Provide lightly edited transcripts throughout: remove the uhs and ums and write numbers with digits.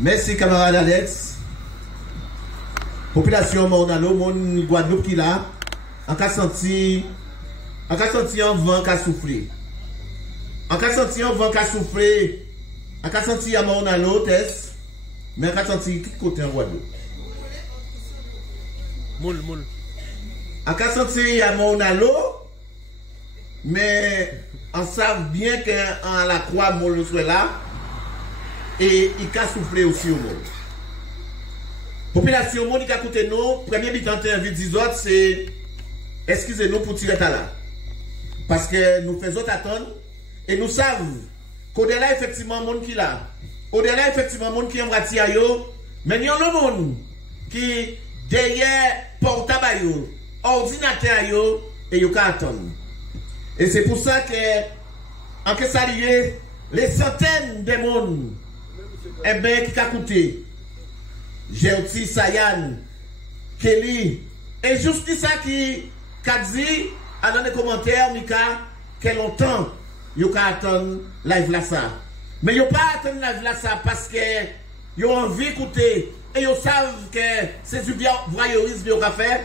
Merci camarade Alex. Population Mornalo, mon Guadeloupe qui là, en cas senti un vent qui a soufflé. En cas senti un vent qui a soufflé, en cas senti à Mornalo test, mais en cas senti qui côté en Guadeloupe. Moule. En cas senti à Mornalo, mais on sait bien qu'en la croix moule soit là et il a soufflé aussi au monde. Population monde qui a écouté nous, premier habitant invite 10 autres, c'est excusez-nous pour tirer ta là. Parce que nous faisons attendre et nous savons qu'au-delà effectivement monde qui là, au-delà effectivement monde qui aime tirer mais il y a un monde qui derrière portable ordinateur et il attendre. Et c'est pour ça que en que ça lié les centaines de monde eh ben qui a coûté Géoti, Sayan, Kelly, et juste ça qui a dit dans les commentaires, Mika, que longtemps, vous avez attendu live là ça. Mais vous pas attendu live là ça parce que vous avez envie d'écouter et vous savez que c'est du voyeurisme que vous avez fait.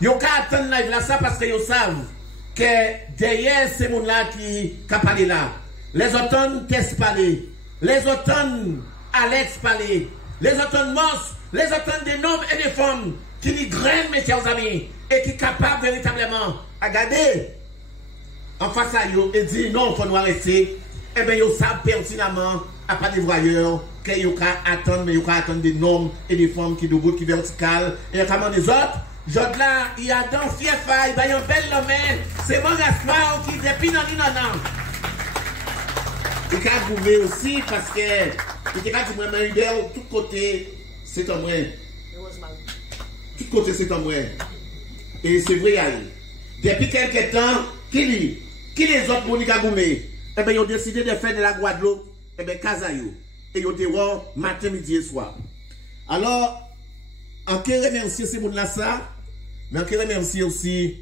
Vous avez attendu live là ça parce que vous savez que derrière ces gens-là qui ont parlé là, les automnes Tess parlé, les automnes Alex parlé, les automnes Moss, les automnes des hommes et des femmes qui n'y grainent, mes chers amis, et qui sont capables véritablement à garder en face à eux et dire non, il faut nous arrêter. Eh bien, ils savent pertinemment, à part des voyeurs, qu'ils ont attendre, mais ils ont attendre des hommes et des femmes qui debout, qui verticales, et comment des autres. J'autre là, il y a dans Fiefa, il y a un bel homme, c'est mon Gaspard qui depuis non. Il a gouverné aussi parce que il a dit moi mais tout côté c'est un moi. Tout côté c'est un moi. Et c'est vrai depuis quelques temps qui les autres monde qui a gouverné eh ben ils ont décidé de faire de la Guadeloupe eh ben Kazayo et ils ont dit matin midi et soir. Alors en qui remercier ces monde là ça mais en qui remercier aussi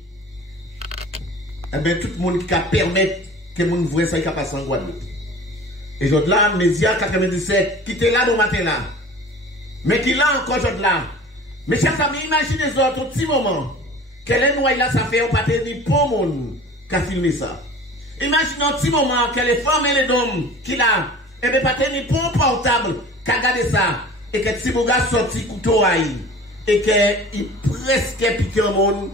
eh ben tout le monde qui a permettre que monde voit ça qui a passé en Guadeloupe. Et j'autre là, Média 97, qui était là le matin là. Mais qui là encore j'autre là. Mes chers amis, imaginez les autres, au petit moment, que les noix là, ça fait un pâté ni pour monde qui a filmé ça. Imaginez un petit moment que les femmes et les hommes qui là, et bien pâté ni pour portable, qui a regardé ça, et que petit bouga sorti couteau aïe, et que il presque piqué un monde.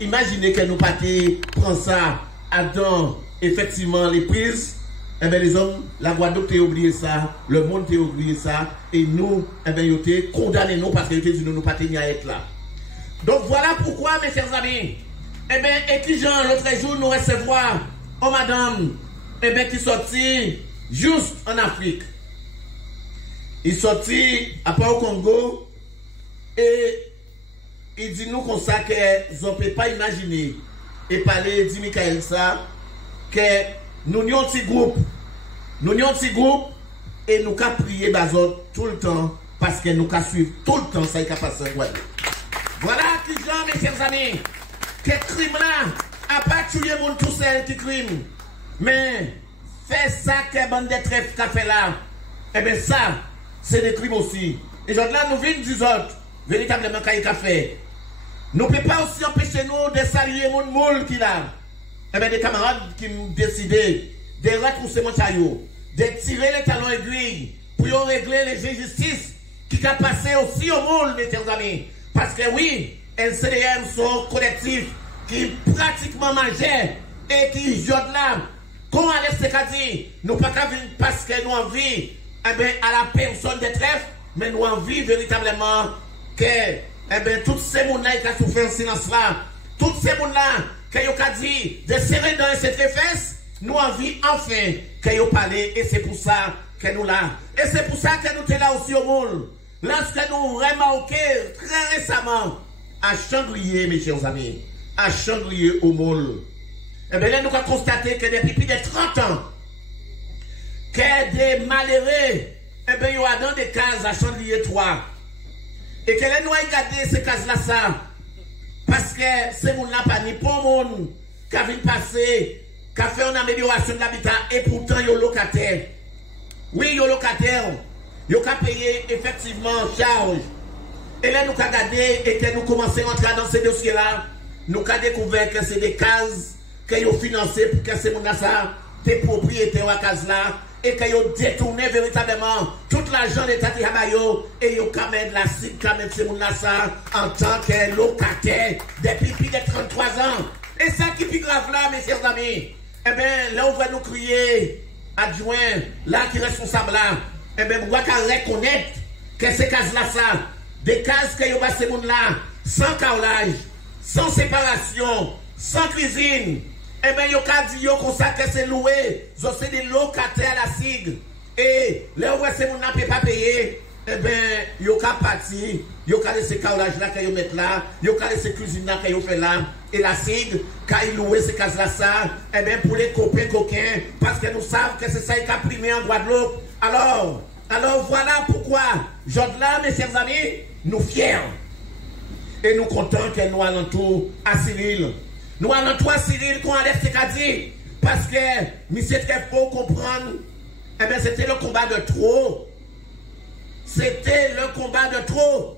Imaginez que nous pâté prend ça à dans effectivement les prises. Eh bien, les hommes, la Guadeloupe a oublié ça, le monde a oublié ça, et nous, eh bien, ils ont condamné nous parce qu'ils ont dit nous ne pas tenir à être là. Donc voilà pourquoi, mes chers amis, eh bien, étudiants, l'autre jour, nous recevoir, oh madame, eh bien, qui sortit juste en Afrique. Il sortit à part au Congo, et il dit nous comme ça qu'ils ne peuvent pas imaginer, et parler, dit Michael ça, que nous avons un petit groupe. Et nous avons prié Bazot tout le temps parce que nous avons suivi tout le temps ça qui a passé en Guadeloupe. Voilà qui genre, mes chers amis, que crime là, à pas tuer mon tout seul qui crime. Mais, fait ça que bande de trèfles qu'a fait là, eh bien ça, c'est des crimes aussi. Et genre là, nous venons des autres, véritablement qu'il a fait. Nous ne pouvons pas aussi empêcher nous de saluer mon moule qui là. Eh bien, des camarades qui ont décidé de retrousser mon chaillot, de tirer les talons aiguilles pour régler les injustices qui ont passé aussi au monde, mes chers amis. Parce que oui, LCDM sont collectifs qui pratiquement mangeaient et qui, jouent là, comme Alex dit, nous pas qu'à venir parce que nous envie eh bien, à la personne de trèfle, mais nous envie véritablement que eh bien, tous ces gens-là qui ont souffert en silence là, tous ces gens-là que vous avez dit de serrer dans cette fesses, nous envie enfin que vous parlez et c'est pour ça que nous là. Et c'est pour ça que nous sommes là aussi au monde. Lorsque nous remarquons très récemment à Chandrier, mes chers amis, à Chandrier au monde, eh bien là nous avons constaté que depuis plus de 30 ans, que des malheureux, eh bien ils ont dans des cases à Chandrier 3. Et que les nous avons gardé ces cases-là ça. Parce que ces gens-là pas ni pour monde qui a vu passer, qui a fait une amélioration de l'habitat et pourtant ils sont locataires. Oui, ils sont locataires. Ils ont payé effectivement charge. Et là, nous avons regardé et que nous commençons à entrer dans ces dossiers-là, nous avons découvert que c'est des cases qu'ils ont financées pour que ces gens-là, des propriétaires à cases-là, et qu'ils ont détourné véritablement tout l'argent de l'État de Habayo, et ils ont mis la cible, ces gens-là en tant que locataires depuis plus de 33 ans. Et ça qui est plus grave là, mes chers amis, eh bien, là, on va nous crier, adjoint, là qui est responsable là, eh bien, on va reconnaître que ces cases-là, ça, des cases que vous ces gens-là, sans carrelage, sans séparation, sans cuisine, eh bien, vous avez dit comme ça que c'est loué, c'est des locataires à la SIG. Et là, où ces gens-là ne peuvent pas payer, eh bien, vous avez parti, vous avez laissé carrelage là que vous mettez là, vous avez laissé cuisine là que vous faites là. Et la SIG, quand ils louent ces cases-là, ça, eh bien, pour les copains coquins, parce que nous savons que c'est ça qui a primé en Guadeloupe. Alors voilà pourquoi, là, mes chers amis, nous fiers. Et nous contents que nous allons tout à Cyril. Nous allons tout à Cyril qu'on enlève ce qu'a dit. Parce que, monsieur très faut comprendre, eh bien, c'était le combat de trop. C'était le combat de trop.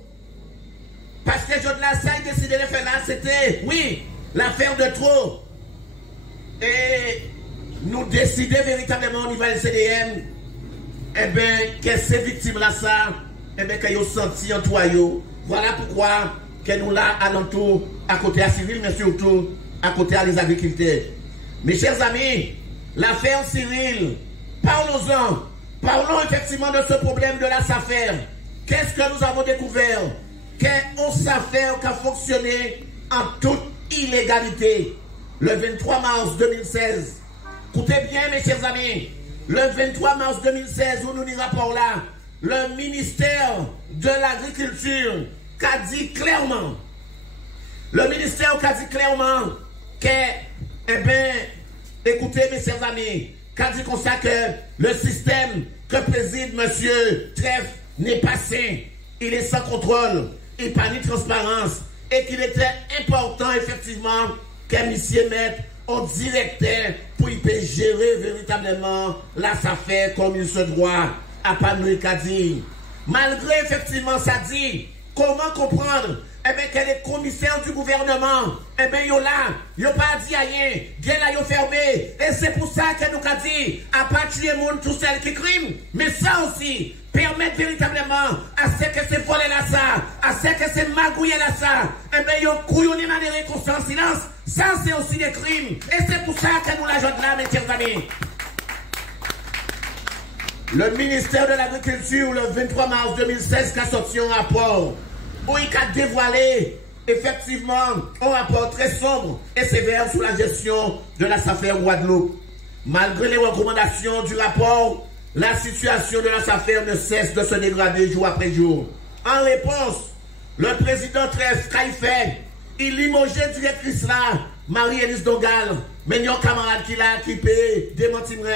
Parce que là, ça a décidé de faire là, c'était, oui, l'affaire de trop. Et nous décidons véritablement au niveau du CDM, eh bien, que ces victimes-là, ça, eh bien, qu'ils ont senti en toyau. Voilà pourquoi que nous là, alentour, à côté à Cyril, mais surtout à côté à les agriculteurs. Mes chers amis, l'affaire Cyril, parlons-en. Parlons effectivement de ce problème de la SAFER. Qu'est-ce que nous avons découvert? Qu'on SAFER qui a fonctionné en toute illégalité. Le 23 mars 2016. Écoutez bien, mes chers amis. Le 23 mars 2016, où nous nous rappelons là, le ministère de l'Agriculture qui a dit clairement, que, eh bien, écoutez, mes chers amis, qui a dit comme ça que le système que préside M. Trèfle n'est pas sain, il est sans contrôle, il n'y a pas ni transparence, et qu'il était important, effectivement, qu'un monsieur mette au directeur pour y gérer véritablement la SAFER comme il se doit, à pas nous dire. Malgré, effectivement, ça dit, comment comprendre, eh bien, que les commissaires du gouvernement, eh bien, ils n'ont pas dit rien, bien là, ils ont fermé. Et c'est pour ça que nous avons dit, à pas tuer le monde, tout seul qui crime, mais ça aussi, permettre véritablement à ce que c'est volé là ça, à ce que c'est magouillé là ça, eh bien, ils ont couillonné manière conscience en silence. Ça, c'est aussi des crimes. Et c'est pour ça que nous l'ajoutons là, mes chers amis. Le ministère de l'Agriculture, le 23 mars 2016, a sorti un rapport où il a dévoilé effectivement un rapport très sombre et sévère sur la gestion de la SAFER Guadeloupe. Malgré les recommandations du rapport, la situation de la SAFER ne cesse de se dégrader jour après jour. En réponse, le président Trèfle Caïfé, il limogeait directrice là, Marie-Élise Dongal, mais il y a un camarade qui paye des mentiments.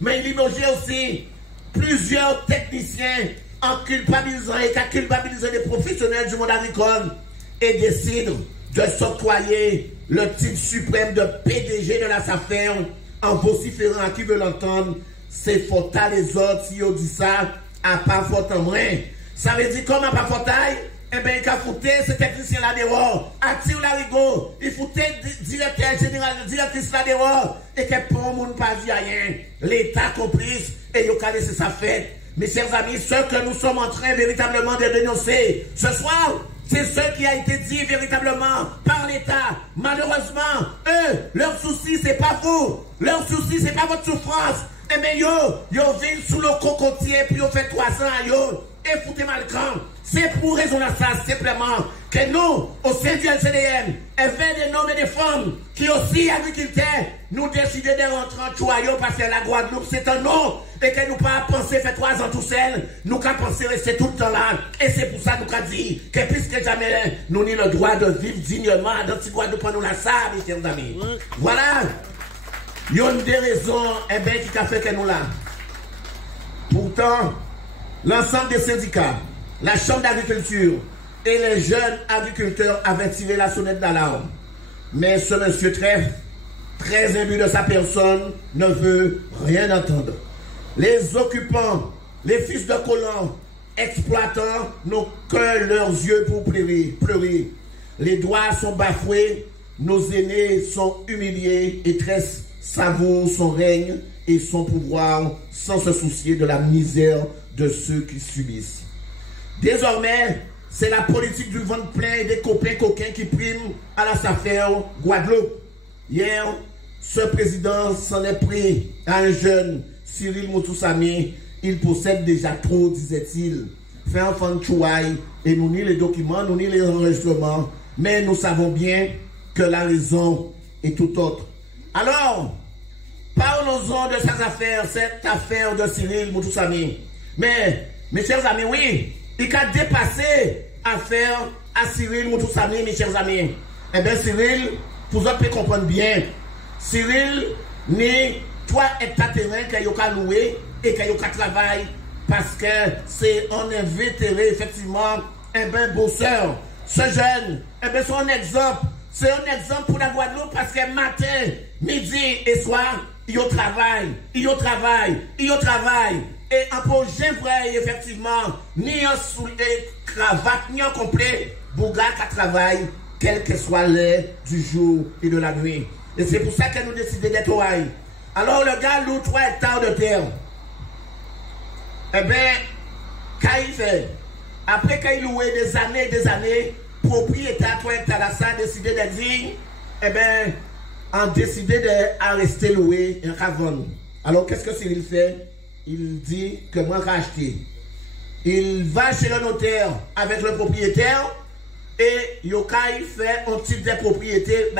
Mais il limogeait aussi plusieurs techniciens en culpabilisant et qui culpabilisent des professionnels du monde agricole et décide de s'octroyer le titre suprême de PDG de la SAFER en vociférant à qui veut l'entendre. C'est faute à les autres, si on dit ça, à pas faute en moins. Ça veut dire comment pas faute aille? Eh bien, il a foutu ce technicien-là dehors, à tire la rigo, il foutait directeur général, directrice là dehors, et que pour le monde pas dit rien. L'État complice, et il a laissé ça fait. Mes chers amis, ce que nous sommes en train véritablement de dénoncer ce soir, c'est ce qui a été dit véritablement par l'État. Malheureusement, eux, leur souci, c'est pas vous. Leur souci, c'est pas votre souffrance. Eh bien, yo vient sous le cocotier, puis yo fait 300 ans, yo, et foutez mal grand. C'est pour raison de ça, simplement, que nous, au sein du LCDM, avec des hommes et des femmes, qui aussi agriculteurs, nous décidons de rentrer en choyau parce que la Guadeloupe, c'est un nom, et que nous pas penser faire 3 ans tout seul, nous qu'à penser rester tout le temps là. Et c'est pour ça nous qu'à dit que puisque jamais nous n'avons le droit de vivre dignement dans cette Guadeloupe, nous la ça, mes chers amis. Voilà. Il y a une des raisons, eh bien, qui a fait que nous là. Pourtant, l'ensemble des syndicats, la Chambre d'agriculture et les jeunes agriculteurs avaient tiré la sonnette d'alarme. Mais ce monsieur Trèfle, très imbu de sa personne, ne veut rien entendre. Les occupants, Les fils de colons, exploitant, n'ont que leurs yeux pour pleurer. Les doigts sont bafoués, nos aînés sont humiliés et tressent savourent son règne et son pouvoir sans se soucier de la misère de ceux qui subissent. Désormais, c'est la politique du ventre plein et des copains coquins qui prime à la affaire Guadeloupe. Hier, ce président s'en est pris à un jeune, Cyril Moutoussamy. Il possède déjà trop, disait-il. Fait un fan chouaille et nous ni les documents, nous ni les enregistrements, mais nous savons bien que la raison est tout autre. Alors, parlons-en de cette affaire de Cyril Moutoussamy. Mais, mes chers amis, oui, il a dépassé affaire à Cyril Moutoussamy, mes chers amis. Eh bien, Cyril, pour vous pouvez comprendre bien, Cyril n'est 3 hectares de terrain qu'il a loué et qu'il a travaillé parce que c'est un invétéré, effectivement, un ben bosseur. Ce jeune, eh bien, c'est un exemple. C'est un exemple pour la Guadeloupe parce que matin, midi et soir, il travaille. Et un projet vrai, effectivement, ni en soulier, cravate, ni en complet, Bouga qui travaille, quel que soit l'heure du jour et de la nuit. Et c'est pour ça que nous décidons d'être au rail. Alors le gars loue 3 hectares de terre. Eh bien, qu'il fait, après qu'il louait des années, propriétaire 3 hectares là, ça a décidé de dire, eh bien, a décidé d'arrêter louer un caverne. Alors qu'est-ce que Cyril fait? Il dit que moi j'ai acheté. Il va chez le notaire avec le propriétaire et Yokai fait un type de propriété.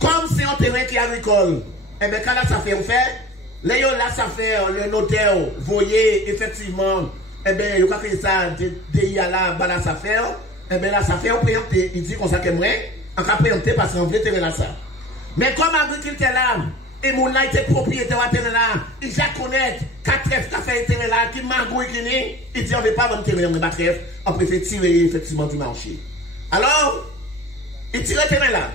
Comme c'est un terrain qui est agricole, et bien quand là ça fait, là ça fait le notaire, voyez effectivement, et bien il y a créé ça, DIA là, là ça fait, et bien là ça fait, on préempté, il dit qu'on s'en qu'aimerait, on va préempter parce qu'on veut terrain là ça. Mais comme agriculteur là, et mon là était propriétaire de terrain là, il déjà connaît 4 trèfles qui a fait terrain là, qui magouille qui n'est, il dit on ne veut pas vendre terrain, on ne veut pas trèfle, on préfère tirer effectivement du marché. Alors, il tire le terrain là.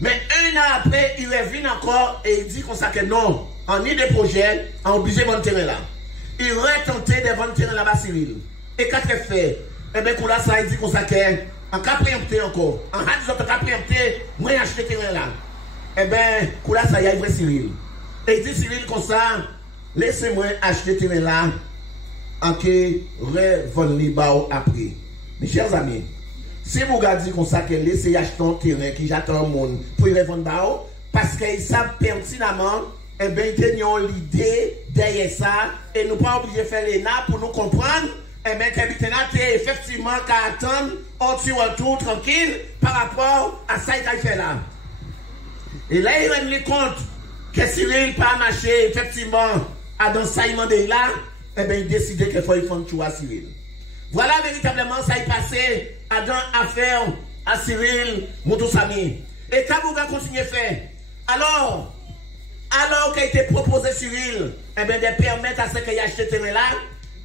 Mais 1 an après, il revient encore et il dit qu'on sait que non, on a des projets, on est obligé de vendre terrain là. Il aurait tenté de vendre terrain là-bas, Cyril. Et qu'est-ce qu'il fait? Eh bien, pour là, ça, il dit qu'on sait que, en cas préempté encore, en cas préempté, moi, j'ai acheté terrain là. Eh bien, pour là, ça, il y a vrai Cyril. Et il dit Cyril comme ça, laissez-moi acheter terrain là, en que revendre les barres après. Mes chers amis, si vous regardez comme ça, que laissez acheter un terrain qui j'attends un monde pour y revendre barres, parce qu'ils savent pertinemment, eh bien, ils ont l'idée derrière ça, et nous pas obligés de faire les nappes pour nous comprendre, eh bien, que effectivement, qu'à attendre, on tue un tour tranquille par rapport à ça qu'il fait là. Et là, il rend les compte que Cyril pas marché, effectivement, à dans ça, il demandait là, eh bien, il décidait qu'il faut y faire un tour à Cyril. Voilà véritablement ça est passé à dans affaire à Cyril Moutoussamy. Et Kabouga continue à faire. Alors qu'il a été proposé Cyril, eh bien, de permettre à ce qu'il ait acheté terrain là,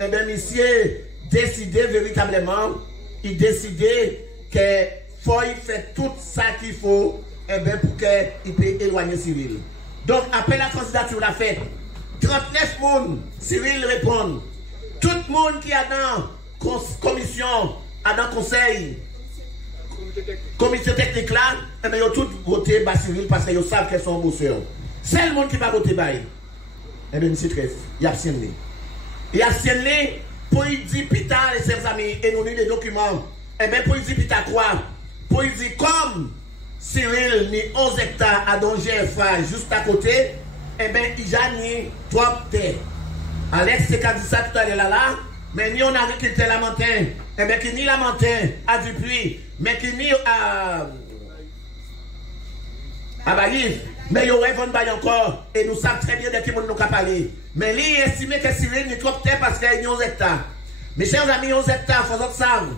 eh bien, monsieur décidait véritablement, il décidait qu'il faut faire tout ça qu'il faut, eh bien, pour qu'il puisse éloigner Cyril. Donc, après la candidature l'a faite, 39 personnes, Cyril répond. Tout le monde qui a dans commission, a dans conseil, comité technique là, eh bien, ils ont tous voté par Cyril parce qu'ils savent qu'ils sont bosseurs. C'est le monde qui va voter par eh bien, monsieur Trèfle, il abstienne. Il abstienne pour y dire pita, les chers amis, et nous lisons les documents. Eh bien, pour y dire pita quoi? Pour y dire comme Cyril ni 11 hectares à don GFA juste à côté, eh bien, il a ni 3 terres. Alex, c'est qu'a dit ça tout à l'heure là, mais ni on a agriculteur la montagne, eh bien, qui ni la montagne à Dupuis, mais qui ni à Baïf. Mais il y aurait vendu encore, et nous savons très bien de qui nous avons parlé. Mais lui, il estime que Cyril n'est trop terre parce qu'il y a 11 hectares. Mes chers amis, 11 hectares, il faut que vous sachiez.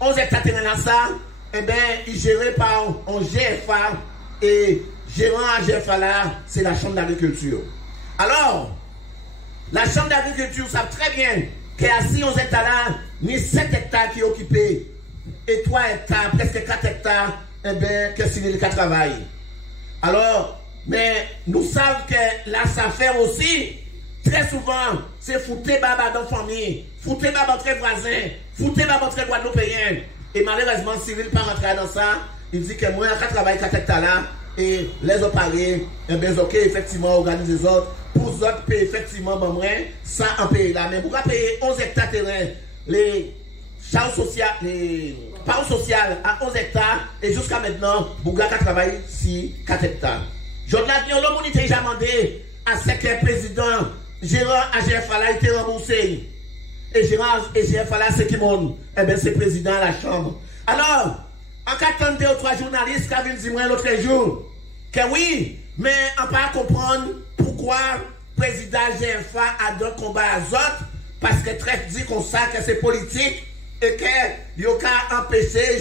11 hectares terrain là, ça, eh bien, il est géré par un GFA, et gérant à GFA là, c'est la Chambre d'agriculture. Alors, la Chambre d'agriculture savent très bien qu'il y a 6 11 hectares là, ni 7 hectares qui sont occupés, et 3 hectares, presque 4 hectares, eh bien, que Cyril qui travaille. Alors, mais nous savons que là, ça fait aussi, Très souvent, c'est fouter baba dans la famille, fouter baba entre voisins, fouter baba entre Guadeloupéens. Et malheureusement, Cyril pas rentré dans ça. Il dit que moi, je travaille avec là et les autres parlent, et bien, ok, effectivement, organiser les autres. Pour les autres, payer effectivement, moi, ça en payer là. Mais pour payer 11 hectares de terrain, les charges sociales, les parts sociales à 11 hectares, et jusqu'à maintenant, Bouga travaille sur 4 hectares. Je l'ai dit, l'homme déjà demandé à ce que le président Gérard AGFA a été remboursé. Et Gérard AGFA, c'est qui monte? Eh bien, c'est le président de la Chambre. Alors, en cas de 2 ou 3 journalistes qui viennent dire l'autre jour que oui, mais on peut pas comprendre pourquoi le président GFA a donné combat à autres, parce que Trèfle dit comme ça que c'est politique et qu'il y a qu'à empêcher,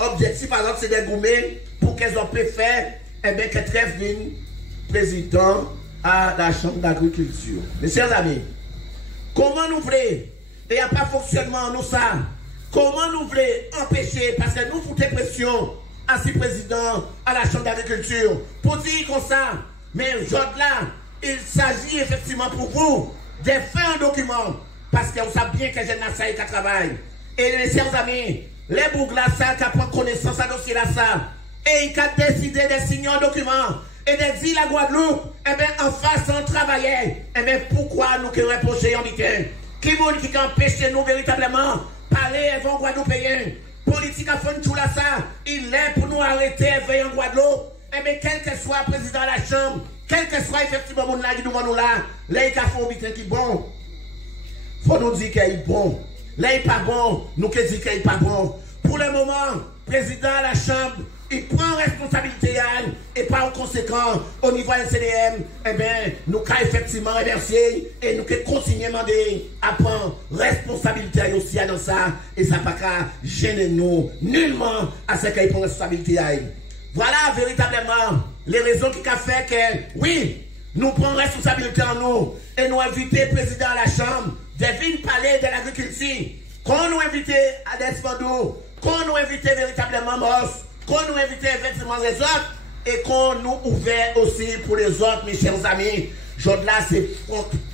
l'objectif par exemple c'est de gommer pour qu'ils ont pu faire, et bien que Trèfle vienne président à la Chambre d'agriculture. Mes chers amis, comment nous voulons, et il n'y a pas fonctionnement nous ça, comment nous voulons empêcher, parce que nous foutons pression à ce président, à la Chambre d'agriculture, pour dire comme ça, mais là, il s'agit effectivement pour vous de faire un document, parce que vous savez bien que j'ai ça et qu'à travail. Et mes chers amis, les bouglas ça, qui prennent connaissance à dossier là ça, et il a décidé de signer un document, et de dire la Guadeloupe, eh bien, en face, on travaillait, eh bien, pourquoi nous qui reprocher en week-end? Qui qui empêche nous véritablement parler avec les Guadeloupéens? Politique à fond tout là ça, il est pour nous arrêter en Guadeloupe. Eh bien, quel que soit le président de la Chambre, quel que soit effectivement mon là qui devant nous là, là il a fait un week-end qui est bon. Faut nous dire qu'il est bon. Là il n'est pas bon, nous qui disons qu'il n'est pas bon. Pour le moment, président de la Chambre, il prend responsabilité et par conséquent, au niveau NCDM, eh bien, nous avons effectivement remercié et nous avons continué à demander à prendre responsabilité aussi dans ça et ça ne va pas gêner nous nullement à ce qu'il prend responsabilité. Voilà véritablement les raisons qui ont fait que, oui, nous prenons responsabilité en nous et nous invitons le président de la Chambre de venir parler de l'agriculture. Quand nous invitons Ades Fandou, quand nous invitons véritablement Moss, qu'on nous invite effectivement les autres et qu'on nous ouvert aussi pour les autres, mes chers amis. Là, c'est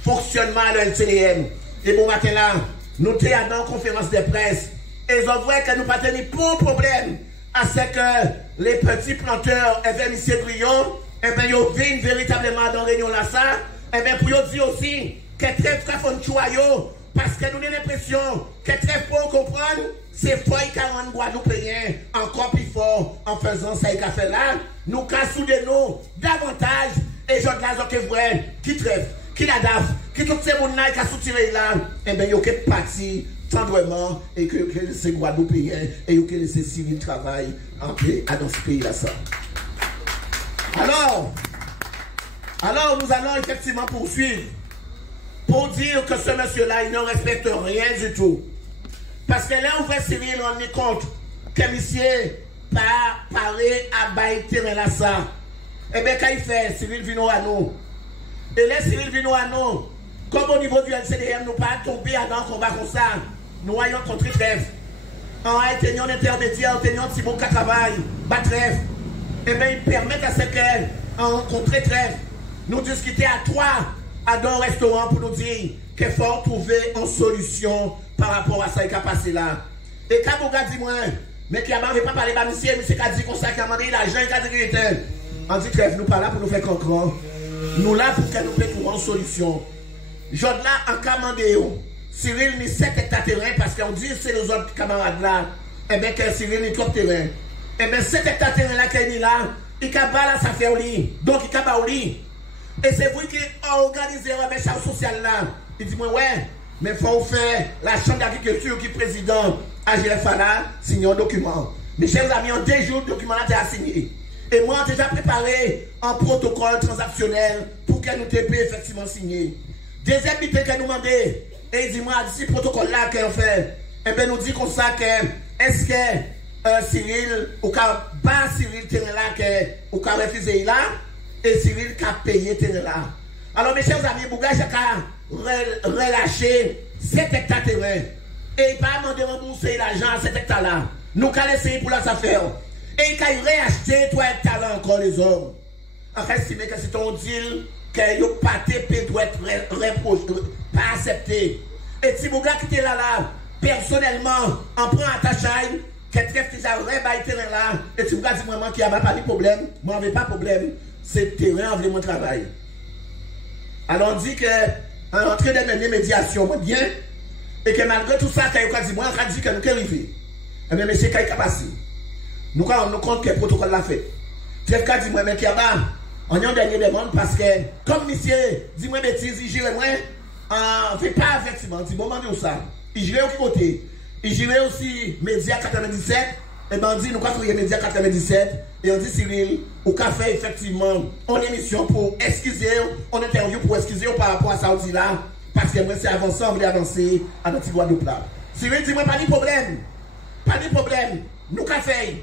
fonctionnement de l'LCDM. Et bon matin là, nous sommes dans une conférence de presse. Et ils ont vu que nous pas tenu pour problème à ce que les petits planteurs et monsieur Brion, eh bien, ils viennent véritablement dans la réunion là ça. Eh bien, pour eux dire aussi que très fort choix parce que nous avons l'impression que très fort comprendre, c'est fort 40 Guadeloupéens encore plus fort en faisant ça et qu'a fait là. Nous cassons de nous davantage et je dis que vrai, qui trèfle, qui la daf, qui tout ces gens là qui a soutiré là, et bien, il y a parti tendrement et que ces Guadeloupéens et que ces civils travaillent en paix dans ce pays là ça. Alors, nous allons effectivement poursuivre. Pour dire que ce monsieur-là, il ne respecte rien du tout. Parce que là, on voit Cyril, on est compte que monsieur pas parlé à baïter là ça. Eh bien, quand il fait, Cyril vino à nous. Et là, Cyril vino à nous. Comme au niveau du LCDM, nous pas tomber dans un combat comme ça. Nous ayons contre trêve. En ayant un intermédiaire, en ayant un petit bon travail, bas trêve. Eh bien, il permet à ce qu'elle, en contre trêve, nous discuter à trois. À dans un restaurant pour nous dire qu'il faut trouver une solution par rapport à ça qui a passé là. Et quand vous dit moi, mais qui a pas parlé de monsieur qui a dit qu'on s'est demandé l'argent, qui a dit qu'il était. On dit que nous pas là pour nous faire comprendre. Nous là pour que nous puissions trouver une solution. Je là en commandé, Cyril ni 7 hectares de terrain parce qu'on dit que c'est les autres camarades là. Eh bien que Cyril ni 3 terrain. Eh bien 7 hectares de terrain là qu'il est là, il a pas là ça fait au lit. Donc il a pas au lit. Et c'est vous qui organisez la charge sociale là. Il dit, moi, ouais, mais il faut faire la Chambre d'agriculture qui est président AGFA là, signer un document. Mes chers amis, en 2 jours, le document là a signé. Et moi, j'ai déjà préparé un protocole transactionnel pour que nous puissions effectivement signer. Deuxième bité que nous demandons, et il dit, moi, d'ici protocole là qu'on fait, eh bien, nous dit comme ça que, est-ce que Cyril, ou pas Cyril, là, ou qu'a refusé là, et Cyril qui a payé terrain. Alors mes chers amis, Bougage a relâché 7 hectares de terrain. Et il n'a pas demandé de rembourser l'argent à 7 hectares là. Nous avons essayé pour la affaire. Et il a réacheté 3 hectares là encore les hommes. En fait, estimé que c'est un deal que yo pas doit être pas accepté. Et si vous qui était là, personnellement, en prend attaché, que trèfle déjà rebaille terrain là, et si vous dites moi qui a pas de problème, moi n'avais pas de problème, c'est terrain en mon travail. Alors on dit que en train de mener médiation, bien, et que malgré tout ça, quand il dit moi, on dit que nous sommes arrivés. Eh bien, monsieur, quand il a passé, nous compte que le protocole l'a fait. Trèfle dit moi, mais qui a bas, on y a une dernière demande parce que, comme monsieur, dit moi bêtise, il gère moi, on ne fait pas effectivement, dit bon, on ça. Il gère au côté. Il gère aussi Média 97. Et ben on dit, nous avons créé Média 97. Et on dit, Cyril, au café, effectivement, on émission pour excuser, on interview pour excuser par rapport à ça, on dit là. Parce que moi, c'est avancer, on voulait avancer à notre voie de plat. Cyril dit, moi, pas de problème. Pas de problème. Nous avons fait.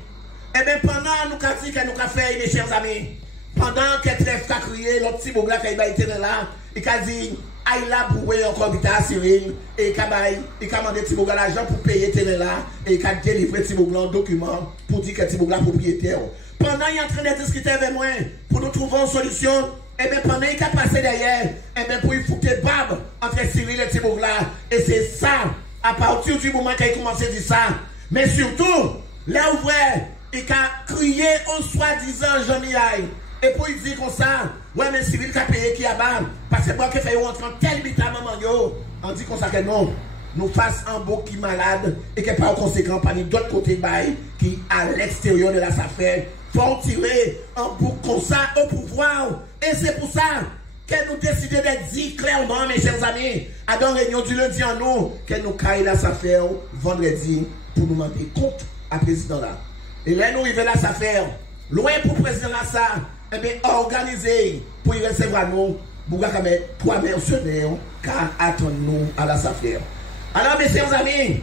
Et bien, pendant nous avons dit que nous avons fait, mes chers amis, pendant que Trèfle a crié, l'autre petit bougla qui a été là, il a dit, aïe là pour payer encore guitare Cyril, et il a demandé Tibougla l'argent pour payer terrain là, et il a délivré Tibougla un document pour dire que Tibougla est propriétaire. Pendant qu'il est en train de discuter avec moi, pour nous trouver une solution, et bien pendant qu'il a passé derrière, et bien pour y foutre barbe entre Cyril et Tibougla, et c'est ça, à partir du moment qu'il a commencé à dire ça, mais surtout, là où vrai, il a crié au soi-disant Jean-Miaille. Et pour lui dire comme ça, ouais, mais Cyril qui a payé qui a bas, parce que moi qui fait rentrer tel bit à maman, on dit comme ça que non, nous fasse un beau qui malade et que par conséquent, pas d'autre côté bail qui à l'extérieur de la affaire, pour tirer un bout comme ça au pouvoir. Et c'est pour ça que nous décidons de dire clairement, mes chers amis, à dans la réunion du lundi en nous, que nous caillons la affaire vendredi pour nous demander compte à président là. Et là, nous arrivons à la affaire, loin pour président là ça. Eh bien, organisé pour y recevoir nous, pour mettre 3 mercenaires qui attendent nous à la affaire. Alors, mes chers amis,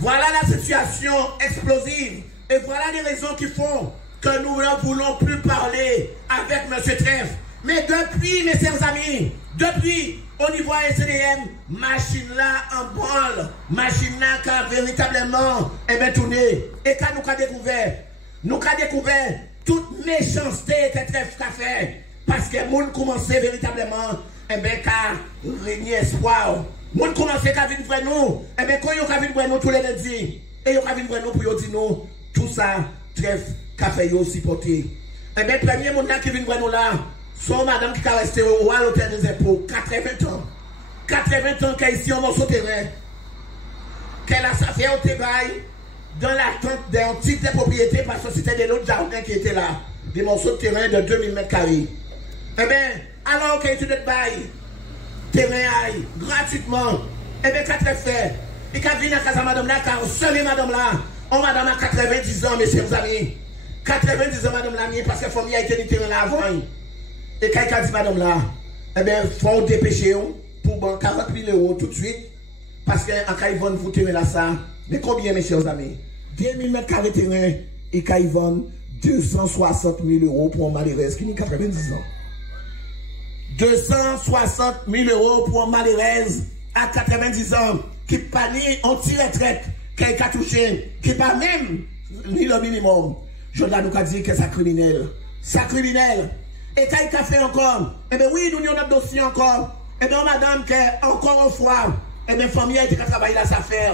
voilà la situation explosive et voilà les raisons qui font que nous ne voulons plus parler avec M. Trèfle. Mais depuis, mes chers amis, depuis, au niveau SDM, machine là en branle, machine là qui a véritablement tourné. Et quand nous avons découvert, toute méchanceté que Trèfle a fait, parce que les gens commençaient véritablement à régner espoir. Les gens commençaient à venir voir nous, et bien quand ils viennent voir nous tous les lundis, et ils viennent voir nous pour dire nous, tout ça, Trèfle a fait aussi porter. Et bien, le premier monde qui vient voir nous là, c'est madame qui a resté au roi l'hôtel des impôts, 80 ans. 80 ans qu'elle est ici en morceau terrain, qu'elle a fait au tébail, dans l'attente d'un titre de propriété parce que c'était de l'autre jardin qui était là, des morceaux de terrain de 2000 m². Eh bien, alors qu'il y a tout bail, terrain aille, gratuitement, eh bien, qu'est-ce qu'elle fait? Il a venu à casa madame là, car seule madame là, on madame a 90 ans, mes chers amis. 90 ans, madame là, parce que la famille a été terrain là avant. Et quand il a dit madame là, eh bien, il faut dépêcher pour 40 000 € tout de suite, parce qu'en cas ils vont vous terrain là ça. Mais combien, mes chers amis? 2000 m² terrain et qu'ils vendent 260 000 € pour un malheureux qui a 90 ans. 260 000 € pour un malheureux à 90 ans qui n'est pas ni anti-retraite, qui a touché, qui n'est pas même ni le minimum. Je dois nous dire que c'est criminel. C'est criminel. Et quand il a fait encore, eh bien oui, nous avons notre dossier encore. Eh bien, madame, encore une fois, eh bien, famille a été travailler dans sa affaire.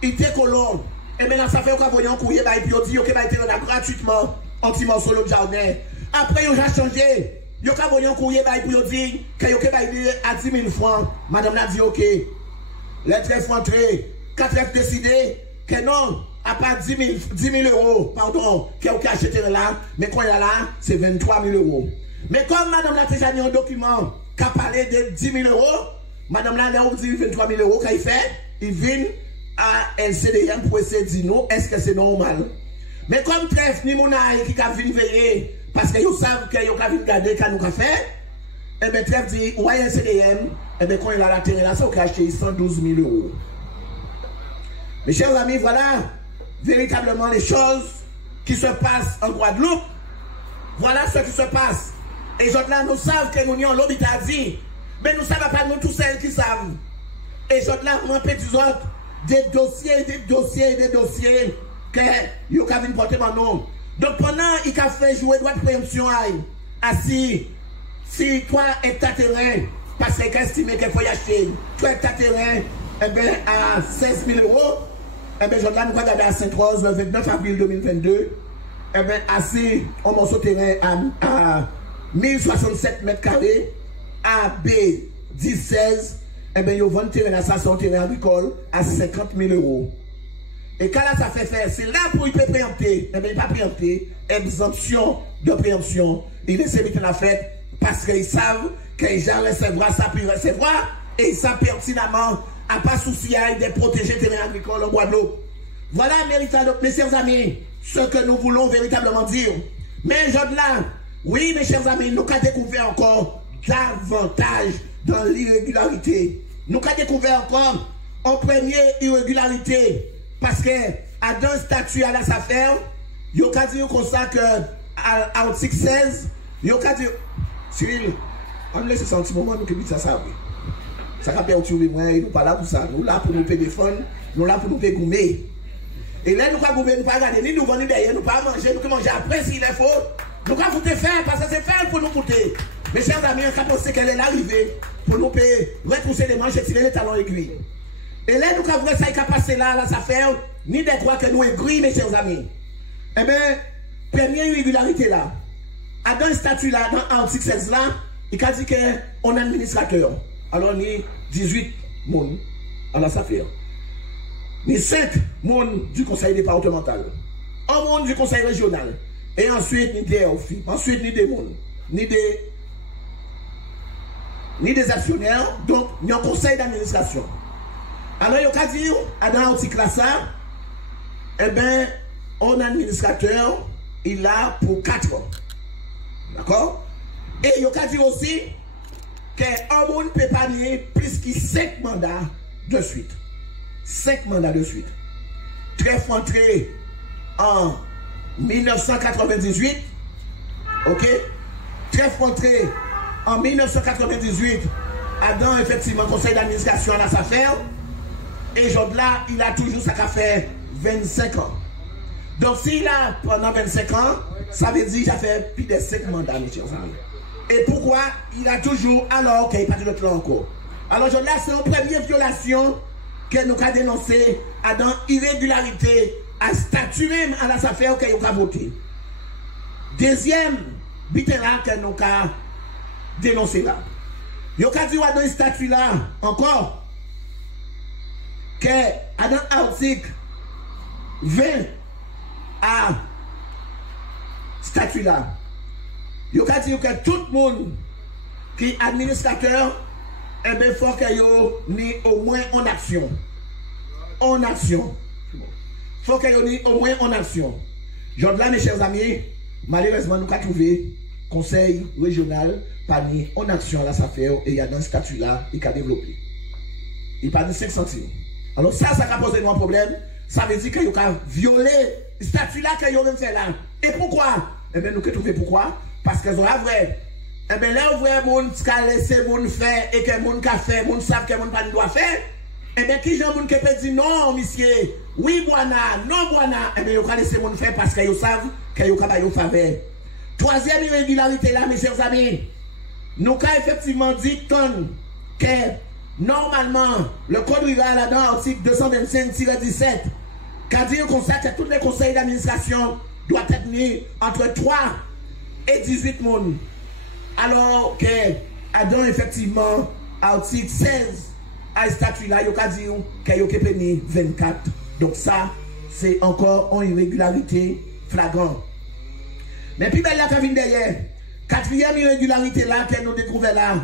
Il était colon. Et maintenant, ça fait qu'on va courrier, puis on dit qu'il va être là gratuitement, anti-morceau de jardin. Après, il a changé. Il a envoyé un courrier, puis on dit qu'il va être à 10 000 francs. Madame l'a dit, OK. Les Trèfle entrés, quand Trèfle décidé que non, à part 10 000 €, pardon, qu'il a acheté là, mais quand il y a là, c'est 23 000 €. Mais comme madame l'a déjà mis un document qui a parlé de 10 000 €, madame l'a dit 23 000 € qu'il fait, il vient à LCDM pour essayer de dire non, est-ce que c'est normal? Mais comme Trèfle ni Mounaï qui a vu veiller, parce qu'ils savent qu'ils ont vu garder ce qu'on a fait, et bien Trèfle dit, ouais, LCDM, et bien quand il a la terre là, ça a acheté 112 000 €. Mes chers amis, voilà véritablement les choses qui se passent en Guadeloupe. Voilà ce qui se passe. Et les autres là, nous savons que nous sommes l'hôpital dit, mais nous ne savons pas nous tous celles qui savent. Et les autres là, nous avons des autres. Des dossiers que vous avez porté mon nom. Donc pendant qu'il a fait jouer droit de préemption assis si 3 hectares terrain, parce qu'il estime qu'il faut y acheter 3 hectares terrain, eh bien, à 16 000 euros, eh bien, je nous regarder à Sainte-Rose le 29 avril 2022, eh bien, assis un morceau de terrain à 1067 mètres carrés, à B1016, eh bien, ils vendent terrain à ça, son terrain agricole, à 50 000 euros. Et quand là, ça fait faire, c'est là pour il peut préempter, eh bien, il pas préempter, exemption de préemption. Il laisse mettre la fête parce qu'ils savent qu'ils gens recevront ça, puis recevoir, et ils savent pertinemment, à pas souci de protéger les terrains agricoles au Guadeloupe. Voilà, mes chers amis, ce que nous voulons véritablement dire. Mais là, oui, mes chers amis, nous avons découvert encore davantage dans l'irrégularité. Nous avons découvert encore en première irrégularité. Parce que, à d'un statut à la SAFER, il y a dit comme ça que, à l'article 16, il y a dit, Cyril, on laisse ce petit moment, nous qui ça, ça, oui. Ça va perturber moi, nous pas là pour ça. Nous là pour nous défendre, nous là pour nous gommer. Et là, nous pas gommer, nous pas regarder, ni nous vendre derrière, nous pas manger, nous manger après s'il est faux. Nous pas vous faire, parce que c'est faire pour nous coûter. Mes chers amis, on a pensé qu'elle est l'arrivée pour nous payer, retrousser les manches et tirer les talons aiguilles. Et là, nous avons ça qui a passé là, ça fait ni des droits que nous aigris, mes chers amis. Eh bien, première irrégularité là, à dans le statut là, dans l'article 16 là, il a dit qu'on a administrateur. Alors, ni 18 moun à la SAFER. Ni 5 moun du conseil départemental. Un moun du conseil régional. Et ensuite, ni des OFI. Ensuite, ni des moun. Ni des actionnaires. Donc, ni un conseil d'administration. Alors, il y a dit, dans l'article là, ça, eh bien, un administrateur, il a pour 4 ans. D'accord? Et il y a dit aussi, qu'un monde ne peut pas nier plus que 5 mandats de suite. 5 mandats de suite. Très rentré en 1998. Ok? Très rentré en 1998. Adam, effectivement, conseil d'administration à la SAFER. Et là, il a toujours ça qu'a fait 25 ans. Donc, s'il a pendant 25 ans, ça veut dire qu'il a fait plus de 5 mandats, mes chers amis. Et pourquoi il a toujours, alors qu'il n'y a pas de l'autre là encore. Alors, là, c'est une première violation que nous avons dénoncée à dans irrégularité, à statut même à la SAFER que nous avons voté. Deuxième, là que nous avons dénoncé là. Nous avons dit dans le statut là, encore, que dans l'article 20 à statut là, il y a dit que tout le monde qui est administrateur, eh bien, il faut qu'il y ait au moins en action. En action. Il faut qu'il y ait au moins en action. Genre là, mes chers amis, malheureusement, nous avons trouvé conseil régional pas mis en action à la SAFER et il y a dans ce statut là, il a développé. Il parle de 5 centimes. Alors ça a posé nous un problème. Ça veut dire qu'il a violé le statut là qu'il a même fait là. Et pourquoi? Eh bien, nous avons trouvé pourquoi? Parce que c'est vrai. Eh bien, là, vrai, moun qui a laissé moun faire et que moun qui a fait, moun savent que moun pas doit faire. Eh bien, qui j'en moun qui peut dire non, monsieur, oui, boana, non, boana. Eh bien, ils ont laissé moun faire parce qu'ils savent qu'ils ont pas faveur. Troisième irrégularité là, mes chers amis, nous avons effectivement dit que normalement, le code rural là dans l'article 225-17, qui a dit qu'on sait que tous les conseils d'administration doivent être mis entre 3 et 18 moun. Alors que, Adam, effectivement, article 16, à ce statut-là, il y a dit qu'il y a 24. Donc ça, c'est encore une irrégularité flagrante. Mais puis, là, quand vient derrière, quatrième irrégularité là, que nous découvrons là,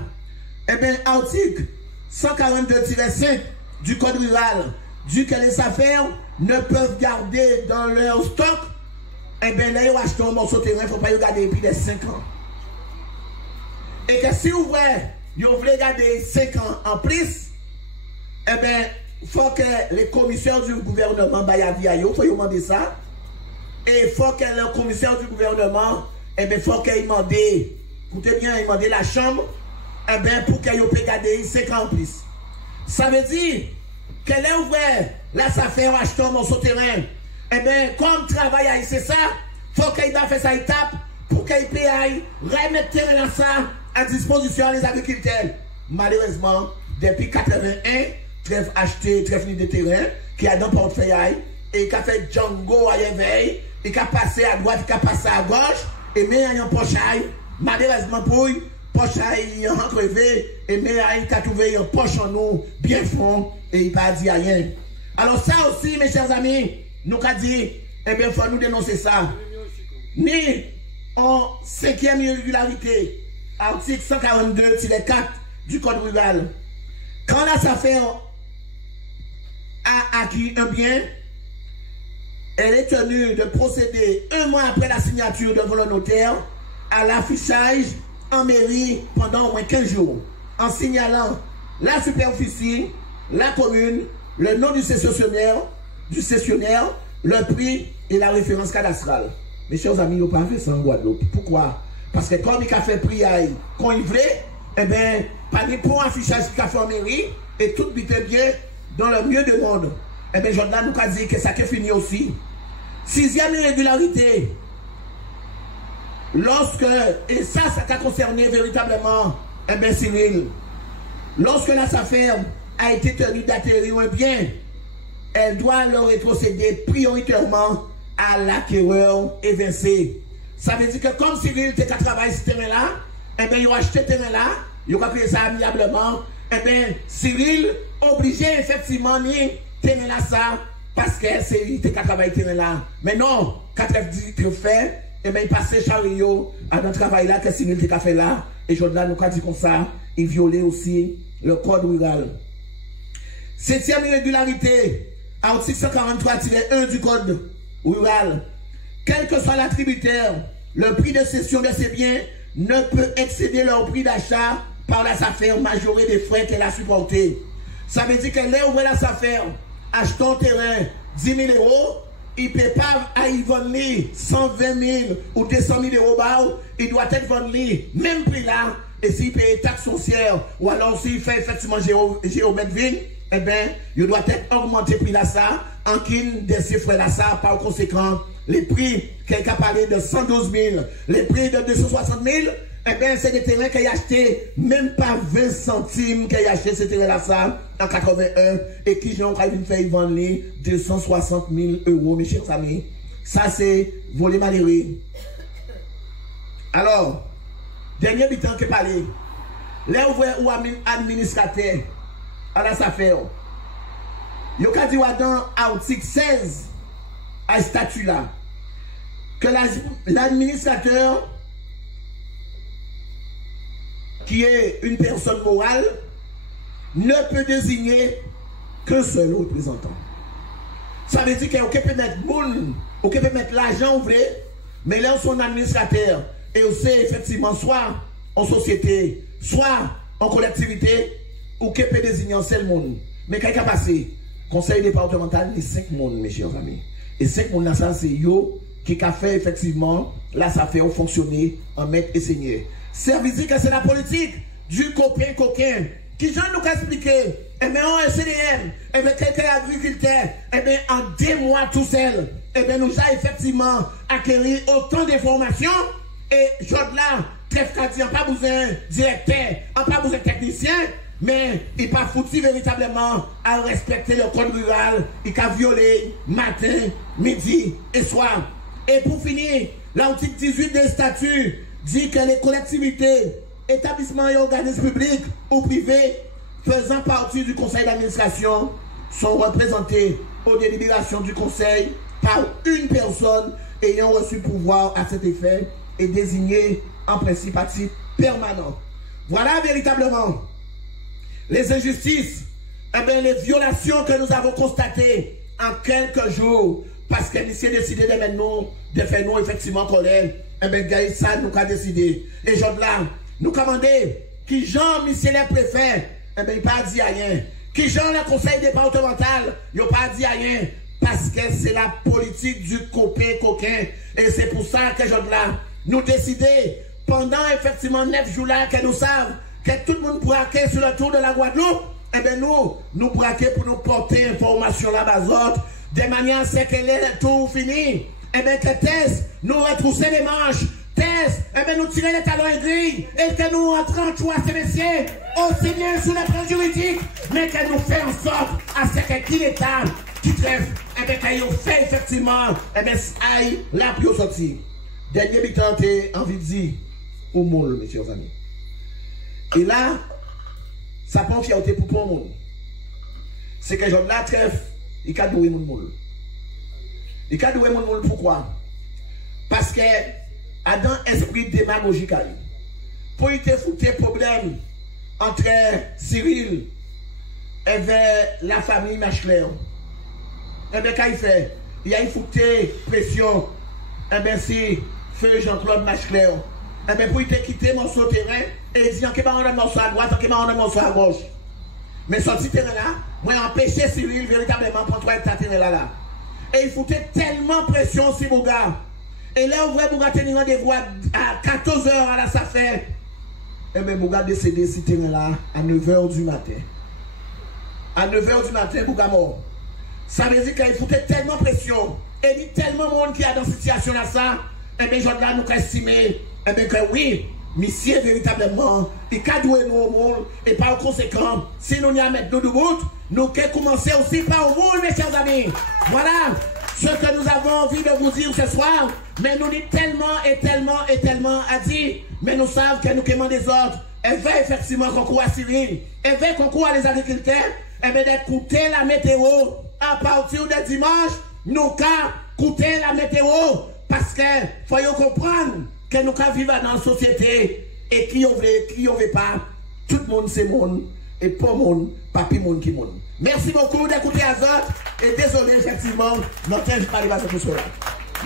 eh bien, article 142-5 du Code rural, dit que les SAFER ne peuvent garder dans leur stock, eh bien, là, ils ont acheté un morceau de terrain, il ne faut pas y garder depuis les 5 ans. Et que si vous voulez garder 5 ans en plus, eh bien, il faut que les commissaires du gouvernement baillent à vie, il faut demander ça. Et il faut que le commissaire du gouvernement, eh bien, il faut qu'il demande, écoutez bien, il demande la chambre, eh bien, pour qu'il puisse garder 5 ans en plus. Ça veut dire que là, là, ça fait acheter un morceau de terrain. Eh bien, comme travail, c'est ça, il faut qu'il fasse sa étape pour qu'il paye, remettre terrain dans ça, à disposition des agriculteurs. Malheureusement, depuis 81, trèfle acheté, trèfle de terrain, qui a dans le portefeuille, et qui a fait Django à l'éveil, et qui a passé à droite, qui a passé à gauche, et mais il y a un pochaille, malheureusement pour lui, pochaille a crevé, et mais il a trouvé un poche en nous, bien fond, et il n'a pas dit rien. Alors ça aussi, mes chers amis, nous avons dit, eh bien, il faut nous dénoncer ça. Ni en 5e irrégularité, article 142-4 du Code rural. Quand la SAFER a acquis un bien, elle est tenue de procéder 1 mois après la signature devant le notaire à l'affichage en mairie pendant au moins 15 jours, en signalant la superficie, la commune, le nom du cessionnaire, le prix et la référence cadastrale. Mes chers amis, ils n'ont pas fait ça en Guadeloupe. Pourquoi? Parce que comme il a fait prix quand il voulait, eh bien, pas de pour affichage qu'il a fait en mairie, et tout était bien dans le mieux du monde. Eh bien, Jordan nous a dit que ça a fini aussi. 6e irrégularité. Lorsque, et ça a concerné véritablement, eh bien, Cyril, lorsque la SAFER a été tenue d'acquérir un bien, elle doit le rétrocéder prioritairement à l'acquéreur évincé. Ça veut dire que comme Cyril était qu'à travailler ce terrain-là, eh bien, il a acheté ce terrain-là, il a créé ça amiablement, eh bien, Cyril obligé effectivement ni terrain-là ça, parce que c'est lui qui a travaillé ce terrain-là. Mais non, quand il fait, eh bien, il passait chariot à notre travail-là que Cyril a fait là, et Jordan nous a dit comme ça, il violait aussi le code rural. 7e irrégularité, article 143-1 du code rural. Quel que soit l'attributaire, le prix de cession de ces biens ne peut excéder leur prix d'achat par la SAFER majoré des frais qu'elle a supportés. Ça veut dire qu'elle est ouverte la SAFER, achetant un terrain 10 000 euros, il ne peut pas y vendre 120 000 ou 200 000 euros, il doit être vendu même prix là, et s'il paye taxe foncière, ou alors s'il fait effectivement géomètre-ville, eh bien, il doit être augmenté prix là ça, en qui de ces frais là ça, par conséquent, les prix qu'elle a parlé de 112 000, les prix de 260 000, eh bien, c'est des terrains qu'elle a acheté, même pas 20 centimes qu'elle a acheté ces terrains là ça, en 81, et qui ont fait vendre 260 000 euros, mes chers amis. Ça, c'est voler malheureux. Alors, dernier bitan qui parlé, les ouverts ou administrateurs à la SAFER, il y a dit dans l'article 16 à ce statut là que l'administrateur qui est une personne morale ne peut désigner qu'un seul représentant. Ça veut dire qu'on peut mettre moun, on peut mettre l'argent ouvrier, mais là son administrateur et aussi effectivement soit en société, soit en collectivité, ou qu'on peut désigner un seul monde. Mais quand il a passé, conseil départemental, il y a 5 mondes, mes chers amis. Et 5 mondes, ça, c'est yo qui a fait effectivement, là, ça fait fonctionner en maître et seigneur. Service que c'est la politique du copain coquin. Qui j'en nous expliqué, eh bien, on SDM, eh bien, quelqu'un agriculteur, eh bien, en 2 mois tout seul, eh bien, nous avons effectivement acquéri autant d'informations, et là, très on pas besoin de directeur, on pas besoin de technicien, mais il pas foutu véritablement à respecter le code rural, il a violé matin, midi et soir. Et pour finir, l'article 18 des statuts dit que les collectivités, établissements et organismes publics ou privés faisant partie du conseil d'administration sont représentés aux délibérations du conseil par une personne ayant reçu pouvoir à cet effet et désignée en principe à titre permanent. Voilà véritablement les injustices, eh bien, les violations que nous avons constatées en quelques jours, parce qu'elle s'est décidé de faire nous effectivement colère, eh bien, ça nous a décidé. Et là, nous commandons qui Jean-Michel le préfet, eh bien, il n'a pas dit rien. Qui Jean le conseil départemental, il n'a pas dit rien. Parce que c'est la politique du copain. Et c'est pour ça que là, nous décidons, pendant effectivement 9 jours là, que nous savons que tout le monde braquait sur le tour de la Guadeloupe, eh bien nous braquer pour nous porter information là-bas, de manière à ce que le tour fini, eh bien que nous retrousser les manches thèse, et bien nous tirer les talons aigris, et que nous entrons en choix ces messieurs, aussi bien sur le plan juridique, mais que nous faisons en sorte à ce que qui l'État, qui trèfle, et bien qu'il fait effectivement, et bien aille là pour sortir. Dernier mi-temps, j'ai envie de dire, au monde, messieurs amis. Et là, ça prend fierté pour tout le monde. C'est que j'en la trèfle, il a doué mon monde. Il a doué mon monde pourquoi? Parce que, dans esprit démagogique, pour y te foutre problème entre Cyril et la famille Machler, et bien, qu'est-ce qu'il fait? Il a foutu pression, et bien, si feu Jean-Claude Machler, et bien, pour y te quitter mon terrain, et il dit que on a un morceau à droite, que on a un morceau à gauche. Mais sorti terrain là, moi empêché Cyril véritablement prendre 3 hectares terrain là. Et il foutait tellement pression sur Bouga. Et là, on voit Bouga tenir rendez-vous à 14h à la SAFER. Et bien, Bouga décédé sur terrain là à 9h du matin. À 9h du matin, Bouga mort. Ça veut dire qu'il foutait tellement pression. Et il y a tellement de monde qui a dans cette situation là ça. Et bien, j'en ai nous estimé. Et bien, que oui. Monsieur, véritablement, il a doué nous au monde, et par conséquent, si nous n'y a mettre nous debout, nous allons commencer aussi par au monde, mes chers amis. Voilà ce que nous avons envie de vous dire ce soir, mais nous dit tellement et tellement et tellement à dire, mais nous savons que nous quémons des ordres, et veut effectivement concours à Cyril, et veut concours à les agriculteurs, et bien d'écouter la météo à partir de dimanche, nous écouter la météo, parce que, faut comprendre, que nous vivons dans la société et qui on veut pas, tout le monde c'est monde et pas monde, pas plus monde qui monde. Merci beaucoup d'écouter Azot et désolé effectivement, notre temps n'est pas arrivé à ce que cela.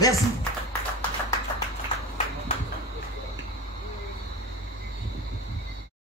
Merci.